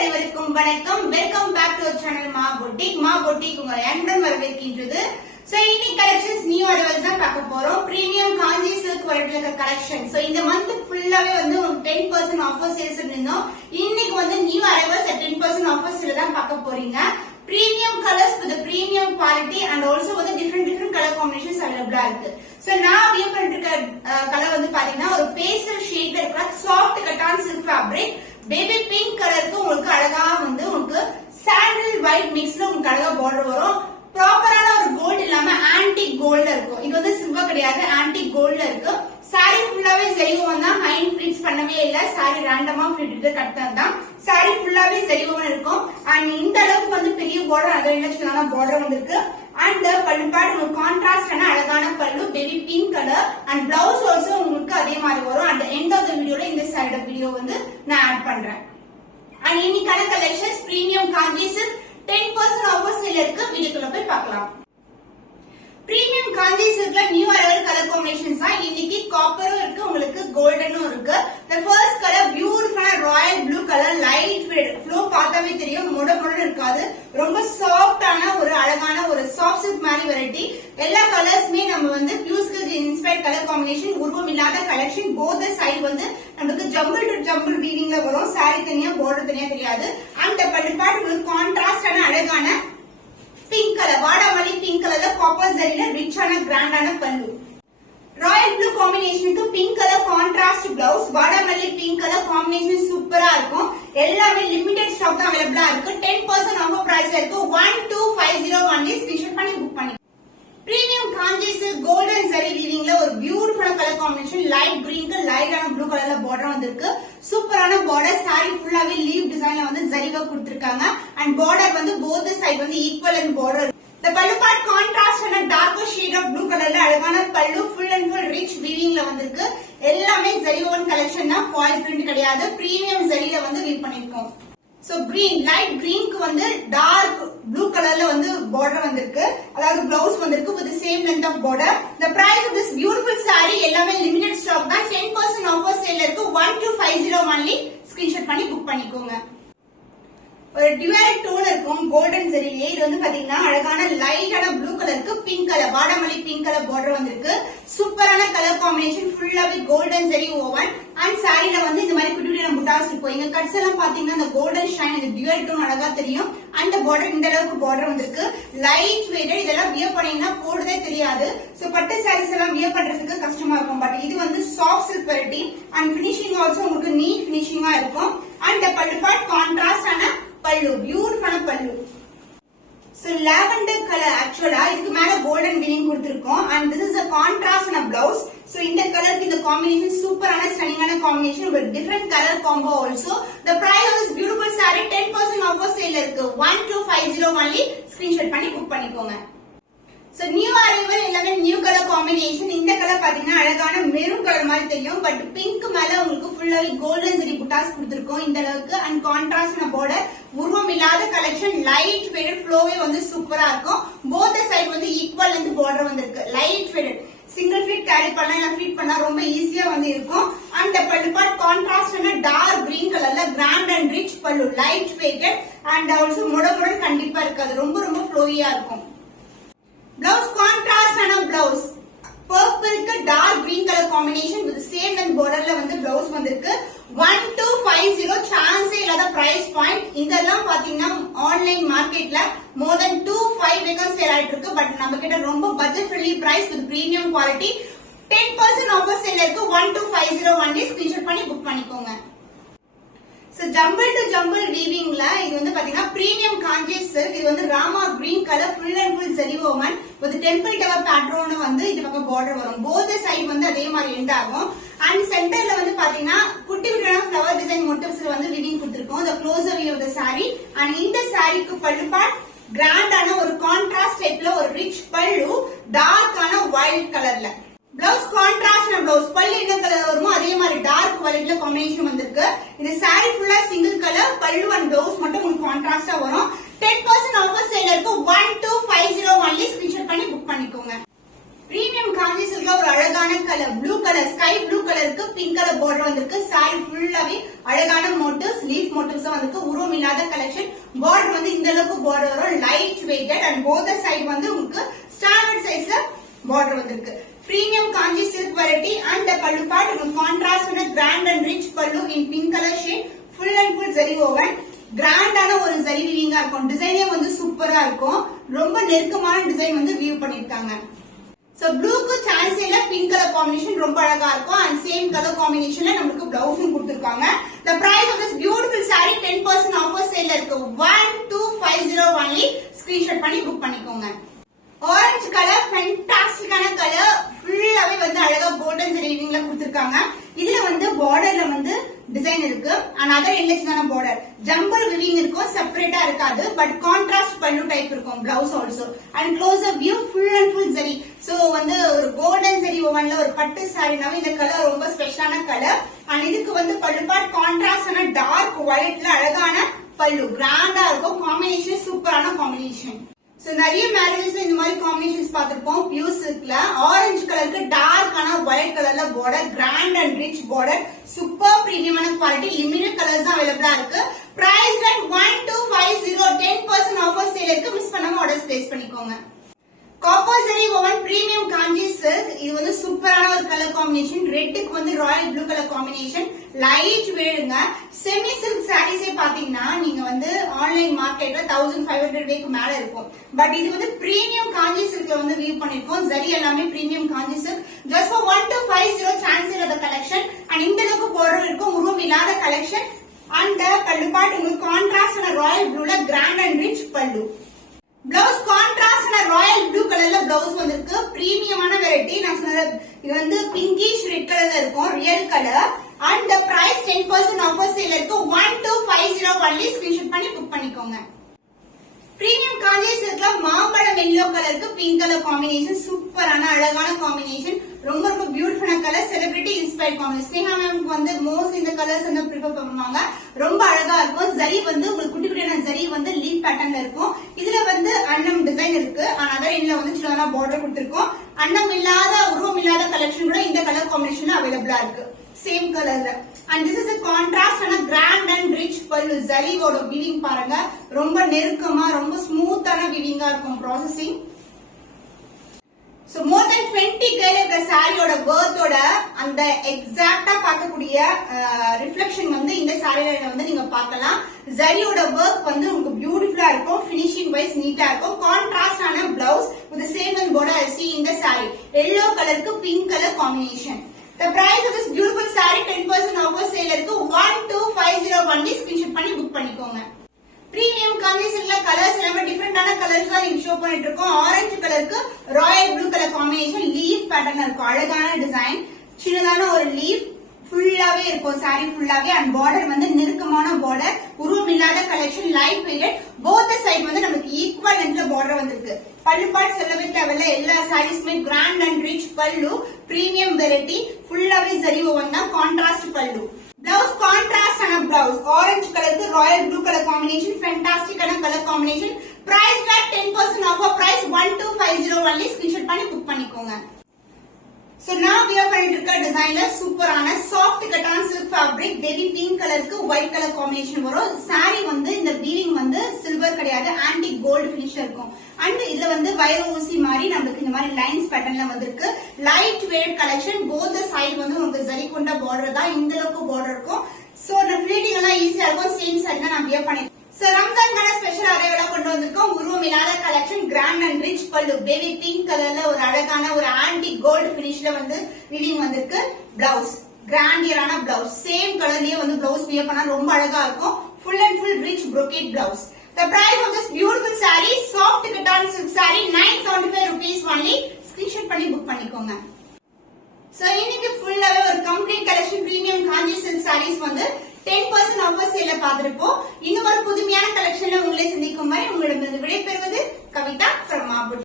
அனைவருக்கும் வணக்கம். Welcome back to channel மா பொட்டிக் உங்களை அன்புடன் வரவேற்கின்றது. சோ இன்னைக்கு கலெக்ஷன்ஸ் நியூ அரைவல்ஸ் தான் பார்க்க போறோம். பிரீமியம் காஞ்சி சில்க் வெரைட்டில இருக்க கலெக்ஷன். சோ இந்த மந்த் ஃபுல்லாவே வந்து 10% ஆஃபர் சேல்ஸ் இருந்தோம். இன்னைக்கு வந்து நியூ அரைவல்ஸ் 10% ஆஃபர் சேல் தான் பார்க்க போறீங்க. Premium colors with the premium quality and also with the different color combinations available இருக்கு. So நான் வியர் பண்ணிருக்க கலர் வந்து பாத்தீங்கன்னா ஒரு பேஸ்டல் ஷேட்ல இருக்கிற soft cotton silk fabric. Baby pink கலருக்கு உங்களுக்கு அழகா வந்து உங்களுக்கு சாண்டல் ஒயிட் மிக்ஸ்ல உங்களுக்கு அழகா பார்டர் வரும். ப்ராப்பரான ஒரு கோல்ட் இல்லாம ஆன்டிக் கோல்ட்ல இருக்கும். இது வந்து சில்வர் கிடையாது, ஆன்டிக் கோல்ட்ல இருக்கு. சாரி ஃபுல்லாவே ஜெரிகோவன் தான், ஹைண்ட் பிரிட்ஸ் பண்ணவே இல்ல. சாரி ரேண்டமா ஃபிட் கட்டது தான். சாரி ஃபுல்லாவே ஜெரிகோவன் இருக்கும். அண்ட் இந்த அளவுக்கு வந்து பெரிய பார்டர், அதை என்ன பார்டர் வந்திருக்கு. அண்ட் பல்லு பார்ட் உங்களுக்கு கான்ட்ராஸ்டான அழகான பல்லு, baby pink colour. And blouse also உங்களுக்கு அதே மாதிரி வரும். அட் எண்ட் ஆஃப் த வீடியோல இந்த சைடு வீடியோ வந்து நான் ஆட் பண்றேன். அண்ட் இன்னைக்கான collections premium Kanchi silk 10% offer sale இருக்கு. வீடியோக்குள்ள போய் பார்க்கலாம். Premium Kanchi சில்க்ல new arrival colour combinations தான். இன்னைக்கு காப்பரும் இருக்கு, உங்களுக்கு கோல்டனும் இருக்கு. The first color பியூட்டிஃபுல்லா Royal blue colour, light weight, flow பார்த்தாவே தெரியும், முட இருக்காது. ரொம்ப சாஃப்டான ஒரு அழகான ஒரு சாஃப்ட் சில்க் மாதிரி வெரைட்டி. எல்லா கலர்ஸ்மே நம்ம வந்து பியூஸ்க்கு இன்ஸ்பயர்ட் கலர் காம்பினேஷன், உருவம் இல்லாத கலெக்ஷன். போத் சைடு வந்து நமக்கு ஜம்பிள் டு ஜம்பிள் வீவிங்ல வரும். சாரி தனியா பார்டர் தனியா தெரியாது. அந்த பல்லு பார்ட் உங்களுக்கு கான்ட்ராஸ்டான அழகான பிங்க் கலர், வாடாமல்லி பிங்க் கலர்ல காப்பர் ஜரியில ரிச்சான கிராண்டான பல்லு. ராயல் ப்ளூ காம்பினேஷனுக்கு பிங்க் கலர் கான்ட்ராஸ்ட் பிளவுஸ், வாடாமல்லி பிங்க் கலர் காம்பினேஷன் சூப்பரா இருக்கும். எல்லாமே லிமிடெட் ஸ்டாக் தான் அவைலபிளா இருக்கு. 10% ஆஃபர் பிரைஸ்ல இருக்கு. 12501 ஸ்கிரீன்ஷாட் பண்ணி புக் பண்ணி. Premium Kanchi silk golden zari வீவிங்ல ஒரு பியூட்டிஃபுல்லான கலர் காம்பினேஷன், லைட் கிரீனுக்கு லைட்டான ப்ளூ கலர்ல பார்டர் வந்திருக்கு. சூப்பரான பார்டர். சாரி ஃபுல்லாவே லீவ் டிசைன்ல வந்து ஜரிவா கொடுத்திருக்காங்க. அண்ட் பார்டர் வந்து போத் சைடு வந்து equal and border. The pallu part contrast and a darker shade of blue color la alagana pallu full and full rich weaving la vandirukku. Ellame zari woven collection na, foil print kediyadu, premium zari la vandu weave pannirkom. So green, light green ku vandu dark blue color la vandu border vandirukku. Adhaadu blouse vandirukku with the same length of border. The price of this beautiful saree ellame limited stock da, 10% offer sale irukku. 12501 screenshot panni book pannikonga. ஒரு dual tone இருக்கும் golden ஜரியிலே. இது வந்து பாத்தீங்கன்னா அழகான லைட்டான blue கலருக்கு pink colour, வாடாமல்லி பிங்க் கலர் பார்டர் வந்திருக்கு. சூப்பரான கலர் காம்பினேஷன், ஃபுல்லாவே கோல்டன் ஜரி ஓவன். அண்ட் சாரில வந்து இந்த மாதிரி குட்டி குட்டி புட்டாஸ் இருக்கும். இங்க கட்ஸ் எல்லாம் பாத்தீங்கன்னா அந்த கோல்டன் ஷைன், இந்த டியூவல் டோன் அழகா தெரியும். அந்த பார்டர் இந்த அளவுக்கு பார்டர் வந்திருக்கு. Light weighted. இதெல்லாம் வியர் பண்ணீங்கன்னா போடுறதே தெரியாது. சோ பட்டு சாரீஸ் எல்லாம் வியர் பண்றதுக்கு கஷ்டமா இருக்கும். பட் இது வந்து soft silk variety. And finishing also உங்களுக்கு நீட் பினிஷிங்கா இருக்கும். அண்ட் பல்லு பார்ட் கான்ட்ராஸ்ட் ஆன பல்லு, பியூட்டிஃபுல்லான பல்லு. சோ லாவெண்டர் கலர், ஆக்சுவலா இதுக்கு மேல கோல்டன் வீவிங் கொடுத்திருக்கோம். And this is a contrast and a blouse. So இந்த கலருக்கு இந்த காம்பினேஷன் சூப்பரான ஸ்டன்னிங்கான combination with different color combo also. The price of this beautiful saree 10% offer sale இருக்கு. 12501 ஸ்கிரீன்ஷாட் பண்ணி புக் பண்ணிக்கோங்க. சோ நியூ அரைவல் எல்லாமே new colour combination. இந்த colour பாத்தீங்கன்னா அழகான மெரூன் கலர் மாதிரி தெரியும். பட் பிங்க் மேல உங்களுக்கு ஃபுல்லாவே கோல்டன் ஜரி புட்டாஸ் கொடுத்திருக்கோம் இந்த அளவுக்கு. அண்ட் கான்ட்ராஸ்டான பார்டர், உருவம் இல்லாத கலெக்ஷன், லைட் வெயிட்டட், ஃப்ளோவே வந்து சூப்பரா இருக்கும். போத் சைடு வந்து ஈக்குவல் லென்த் பார்டர் வந்திருக்கு. Light weighted, single feet carry பண்ணா இல்ல ஃபீட் பண்ணா ரொம்ப ஈஸியா வந்து இருக்கும். And pallu part கான்ட்ராஸ்டான dark green கலர்ல கிராண்ட் அண்ட் ரிச் பல்லு, லைட் வெயிட்டட். அண்ட் ஆல்சோ முட கண்டிப்பா இருக்காது, ரொம்ப ஃப்ளோவியா இருக்கும். Blouse contrast and a blouse, purple ku dark green color combination with same and border la vandu blouse vandirukku. 1250 chance illada price point. இதெல்லாம் பாத்தீங்கன்னா online மார்க்கெட்ல more than 25 because sale ஆயிட்டு இருக்கு. But நம்ம கிட்ட ரொம்ப budget friendly price with premium quality. 10% offer sale இருக்கு. 12501 screenshot பண்ணி புக் பண்ணிக்கோங்க. So jumble to jumble weavingல இது வந்து பாத்தீங்கன்னா பிரீமியம் காஞ்சி சில்க். இது வந்து Rama green colour, full and full zari woven with temple tower pattern வந்து இது பக்கம் border வரும். both side வந்து அதே மாதிரி எண்ட் ஆகும். அண்ட் சென்டர்ல வந்து பாத்தீங்கன்னா குட்டி குட்டியான flower design motifs வந்து weaving கொடுத்திருக்கோம். the closer view of the saree. and இந்த சாரிக்கு பல்லு பார்ட் கிராண்டான ஒரு கான்ட்ராஸ்ட் டைப்ல ஒரு ரிச் பல்லு, டார்க்கான வயலட் கலர்ல. பிளவுஸ் கான்ட்ராஸ்ட் பிளவுஸ், பல்லு என்ன கலர் வருமோ அதே மாதிரி டார்க் வயலட்ல காம்பினேஷன் வந்திருக்கு. இந்த சாரி ஃபுல்லா சிங்கிள் கலர், பல்லு அண்ட் பிளவுஸ் மட்டும் உங்களுக்கு கான்ட்ராஸ்டா வரும். 10% ஆஃபர் சேல் இருக்கு. 12501 ஸ்கிரீன்ஷாட் பண்ணி புக் பண்ணிக்கோங்க. பிரீமியம் காஞ்சி சில்க்ல ஒரு அழகான colour blue colour sky blue கலருக்கு பிங்க் கலர் பார்டர் வந்திருக்கு. சாரி ஃபுல்லாவே அழகான மோட்டிவ்ஸ் லீஃப் மோட்டிவ்ஸ் வந்திருக்கு. உருவம் இல்லாத கலெக்ஷன். பார்டர் வந்து இந்த அளவுக்கு பார்டர் வரும். Light weighted and both side வந்து உங்களுக்கு ஸ்டாண்டர்ட் சைஸ்ல பார்டர் வந்திருக்கு. Premium Kanchi silk variety and pallu part contrast grand and rich pallu in pink colour shade. Full and full zari woven. கிராண்டான ஒரு ஜரி வீவிங்கா இருக்கும். டிசைனே வந்து சூப்பரா இருக்கும். ரொம்ப நெருக்கமான டிசைன் வந்து வியூ பண்ணிருக்காங்க. சோ ப்ளூக்கு சான்ஸ் இல்ல. பிங்க் கலர் காம்பினேஷன் ரொம்ப அழகா இருக்கும். அண்ட் சேம் கலர் காம்பினேஷன்ல நமக்கு பிளவுஸும் கொடுத்திருக்காங்க. The price of this beautiful saree 10% offer sale இருக்கு. 1250 only. ஸ்கிரீன்ஷாட் பண்ணி புக் பண்ணிக்கோங்க. ஆரஞ்சு கலர் ஃபேண்டாஸ்டிக்கான கலர். ஃபுல்லாவே வந்து அழகா கோல்டன் ஜரி வீவிங்ல கொடுத்திருக்காங்க. இதுல வந்து பார்டர்ல வந்து டிசைன் இருக்கு. அண்ட் அதர் என்லெஸ்ஸான பார்டர். ஜம்பர் வீவிங் இருக்கும். செப்பரேட்டா இருக்காது. பட் கான்ட்ராஸ்ட் பல்லு டைப் இருக்கும். Blouse also. And close view full and full zari. So வந்து ஒரு கோல்டன் ஜரி ஓவன்ல ஒரு பட்டு சாரினாவே இந்த கலர் ரொம்ப ஸ்பெஷலான கலர். அண்ட் இதுக்கு வந்து பல்லு பார்ட் கான்ட்ராஸ்டான டார்க் ஒயிட்ல அழகான பல்லு. கிராண்டா இருக்கும். காம்பினேஷன் சூப்பரான காம்பினேஷன். சோ நிறைய மேரேஜஸ்ல இந்த மாதிரி காம்பினேஷன்ஸ் பார்த்திருப்போம். பியூர் சில்க்ல ஆரஞ்சு கலருக்கு டார்க்கான ஒயிட் கலர்ல border. Grand and rich border. Super பிரீமியமான குவாலிட்டி. லிமிடெட் கலர்ஸ் தான் அவைலபிளா இருக்கு. Price rate 1250. 10% ஆஃபர் சேல் இருக்கு. மிஸ் பண்ணாம ஆர்டர்ஸ் பிளேஸ் பண்ணிக்கோங்க. Copper zari woven premium Kanchi silk. இது வந்து சூப்பரான ஒரு கலர் காம்பினேஷன். ரெட்டுக்கு வந்து royal blue colour combination. Light வேடுங்க. செமி சில்க் சாரீஸே பாத்தீங்கன்னா நீங்க வந்து ஆன்லைன் மார்க்கெட்ல 1500 ரூபாய்க்கு மேல இருக்கும். பட் இது வந்து பிரீமியம் காஞ்சி சில்க்ல வந்து வியூ பண்ணிருக்கோம். ஜரி எல்லாமே premium Kanchi silk. Just for 1250 chance இல்லாத கலெக்ஷன். அண்ட் இந்த அளவுக்கு பார்டர் இருக்கும். உருவம் இல்லாத கலெக்ஷன். அண்ட் பல்லு பார்ட் உங்களுக்கு கான்ட்ராஸ்ட் ராயல் ப்ளூல grand and rich pallu. Blouse contrast royal blue கலர்ல பிளவுஸ் வந்திருக்கு. பிரீமியமான வெரைட்டி. நான் சொன்னது இது வந்து பிங்கிஷ் ரெட் கலர்ல இருக்கும். Real colour. And price 10% offer sale இருக்கு. 1250 only. ஸ்கிரீன்ஷாட் பண்ணி புக் பண்ணிக்கோங்க. பிரீமியம் காஞ்சி சில்க்ல மாம்பழம் எல்லோ கலருக்கு பிங்க் கலர் காம்பினேஷன். சூப்பரான அழகான காம்பினேஷன். ரொம்ப ரொம்ப பியூட்டிஃபுல்லான colour. Celebrity inspired combination. Sneha மேம்க்கு வந்து மோஸ்ட் இந்த கலர்ஸ் வந்து ப்ரிஃபர் பண்ணுவாங்க. ரொம்ப அழகா இருக்கும். ஜரி வந்து உங்களுக்கு குட்டி குட்டியான ஜரி வந்து லீஃப் பேட்டர்ன்ல இருக்கும். இதுல வந்து அன்னம் டிசைன் இருக்கு. அதர் எண்ட்ல வந்து சின்னதா பார்டர் கொடுத்திருக்கோம். அன்னம் இல்லாத உருவம் இல்லாத கலெக்ஷன் கூட இந்த கலர் காம்பினேஷன் அவைலபிளா இருக்கு. சேம் கலர்ல. And this is a contrast and a grand and rich பல்லு. ஜரியோட வீவிங் பாருங்க. ரொம்ப நெருக்கமா ரொம்ப ஸ்மூத்தான வீவிங்கா இருக்கும் ப்ராசஸிங். சோ மோர் தென் 20 கைல இருக்கிற சாரியோட வர்த்தோட அந்த எக்ஸாக்டா பார்க்கக்கூடிய ரிஃப்ளெக்ஷன் வந்து இந்த சாரியில வந்து நீங்க பார்க்கலாம். ஜரியோட ஒர்க் வந்து உங்களுக்கு பியூட்டிஃபுல்லா இருக்கும். பினிஷிங் வைஸ் நீட்டா இருக்கும். கான்ட்ராஸ்டான blouse with same and border see இந்த சாரி. எல்லோ கலருக்கு pink colour combination. The price of this beautiful saree 10% offer sale இருக்கு. 1250 only. ஸ்கிரீன்ஷாட் பண்ணி புக் பண்ணிக்கோங்க. பிரீமியம் காஞ்சி சில்க்ல கலர்ஸ் எல்லாமே டிஃபரெண்டான கலர்ஸ் தான் நீங்க ஷோ பண்ணிட்டு இருக்கோம். ஆரஞ்சு கலருக்கு royal blue colour combination. Leaf pattern இருக்கும். அழகான டிசைன். சின்னதான ஒரு லீஃப் ஃபுல்லாவே இருக்கும். சாரி ஃபுல்லாவே. அண்ட் பார்டர் வந்து நெருக்கமான பார்டர். உருவம் இல்லாத collection. Light weight. Both side வந்து நமக்கு ஈக்குவல் லென்த்ல பார்டர் வந்திருக்கு. பல்லு பார்ட் சொல்லவே தேவையில்ல. எல்லா சாரீஸ்மே grand and rich pallu. Premium variety. ஃபுல்லாவே ஜரி ஓவன் தான். கான்ட்ராஸ்ட் பல்லு. பிளவுஸ் கான்ட்ராஸ்ட் ஆன பிளவுஸ். ஆரஞ்சு கலருக்கு ராயல் ப்ளூ கலர் காம்பினேஷன். ஃபேண்டாஸ்டிக்கான colour combination. Price rate 10% offer. Price 1250 only. Screenshot பண்ணி புக் பண்ணிக்கோங்க. So now we are பண்ணிட்டு இருக்க டிசைன்ல சூப்பரான சாஃப்ட் கட்டான சில்க் ஃபேப்ரிக். பேபி பிங்க் கலருக்கு ஒயிட் கலர் காம்பினேஷன் வரும். சாரி வந்து இந்த வீவிங் வந்து சில்வர் கிடையாது. ஆன்டிக் கோல்டு பினிஷ்ல இருக்கும். அண்ட் இதுல வந்து வைர ஊசி மாதிரி நமக்கு இந்த மாதிரி லைன்ஸ் பேட்டர்ன்ல வந்திருக்கு. Light weight collection. Both side வந்து உங்களுக்கு ஜரி கொண்ட பார்டர் தான். இந்த அளவுக்கு பார்டர் இருக்கும். சோ ஃபிட்டிங் எல்லாம் ஈஸியா இருக்கும். சேம் சாரி தான் நான் வியர் பண்ணிருக்கேன். சோ ரம்ஜான்கான ஸ்பெஷல் அரைவலா கொண்டு வந்திருக்கோம். உருவம் இல்லாத கலெக்ஷன். கிராண்ட் அண்ட் ரிச் பல்லு. பேபி பிங்க் கலர்ல ஒரு அழகான ஒரு ஆன்டிக் கோல்டு பினிஷ்ல வந்து வீவிங் வந்திருக்கு. பிளவுஸ் கிராண்டியரான பிளவுஸ். சேம் கலர்லயே வந்து பிளவுஸ் வியர் பண்ணா ரொம்ப அழகா இருக்கும். Full and full rich brocade blouse. The price of this beautiful saree soft cotton silk saree 975 rupees only. Screenshot பண்ணி புக் பண்ணிக்கோங்க. சோ இன்னைக்கு ஃபுல்லாவே ஒரு complete collection premium Kanchi silk saris வந்து 10% ஆஃபர் சேல பாத்துறப்போ இன்னும் ஒரு புதுமையான கலெக்ஷன்ல உங்களை சந்திக்கும் வரை உங்களிடமிருந்து விடைபெறுவது கவிதா from Ma Boutique.